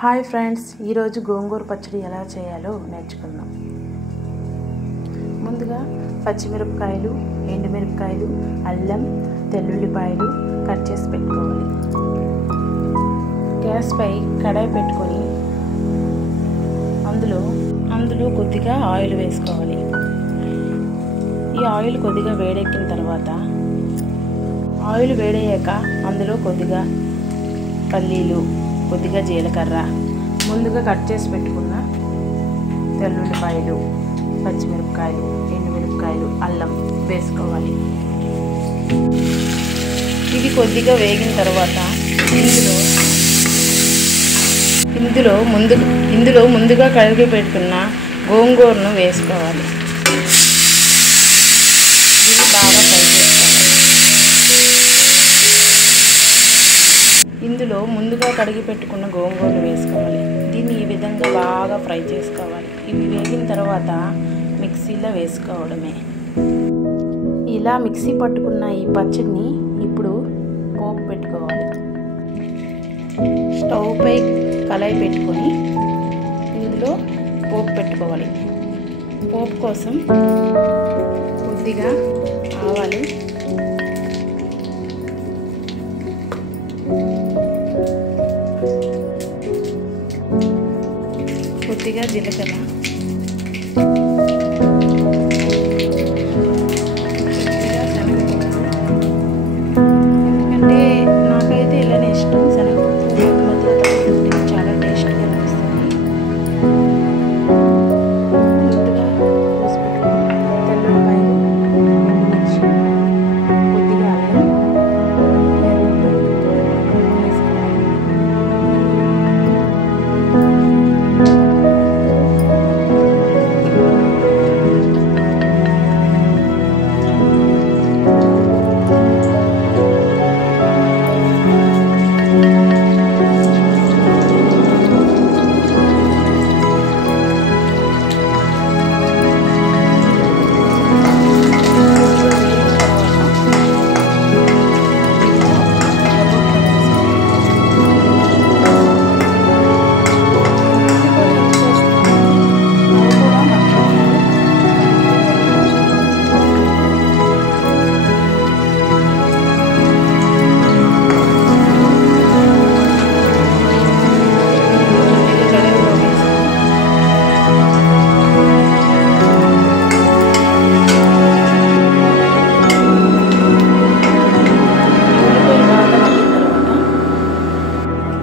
Hi friends, ఈరోజు గోంగూర పచ్చడి ఎలా చేయాలో నేర్చుకుందాం. ముందుగా పచ్చిమిరపకాయలు, ఎండుమిరపకాయలు, అల్లం, తెల్లుల్లిపాయలు కట్ చేసి పెట్టుకోవాలి. గ్యాస్పై కడాయి పెట్టుకొని అందులో కొద్దిగా ఆయిల్ వేసుకోవాలి. ఈ ఆయిల్ కొద్దిగా వేడెక్కిన తర్వాత ఆయిల్ వేడయ్యాక అందులో కొద్దిగా పల్లీలు, కొద్దిగా జీలకర్ర, ముందుగా కట్ చేసి పెట్టుకున్న తెల్లుల్లిపాయలు, పచ్చిమిరపకాయలు, ఎండుమిరపకాయలు, అల్లం వేసుకోవాలి. ఇవి కొద్దిగా వేగిన తర్వాత ఇందులో ముందుగా కడిగి పెట్టుకున్న గోంగూరను వేసుకోవాలి. ఇది బాగా ఫ్రై చేసుకోవాలి. ఇందులో ముందుగా కడిగి పెట్టుకున్న గోంగూరను వేసుకోవాలి. దీన్ని ఈ విధంగా బాగా ఫ్రై చేసుకోవాలి. ఇవి వేగిన తర్వాత మిక్సీలో వేసుకోవడమే. ఇలా మిక్సీ పట్టుకున్న ఈ పచ్చడిని ఇప్పుడు పోపు పెట్టుకోవాలి. స్టవ్ పై కళాయి పెట్టుకొని ఇందులో పోపు పెట్టుకోవాలి. పోపు కోసం కొద్దిగా ఆవాలు, కొద్దిగా జీలకర్ర, కొద్దిగా శనగపప్పు. ఎందుకంటే నాకైతే ఇలానే ఇష్టం. శనగపప్పు మధ్యలో తగ్గుతుంది, చాలా టేస్ట్గా అనిపిస్తుంది. ముందుగా కోసి పెట్టుకుని తెల్లుల్లిపాయలు, ఎండుమిర్చి, కొద్దిగా అల్లం,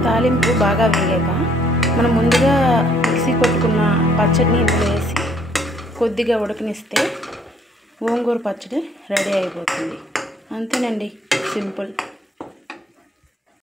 తాలింపు బాగా వేగాక మనం ముందుగా మిక్సీ కొట్టుకున్న పచ్చడిని ఇందులో వేసి కొద్దిగా ఉడకనిస్తే గోంగూర పచ్చడి రెడీ అయిపోతుంది. అంతేనండి, సింపుల్.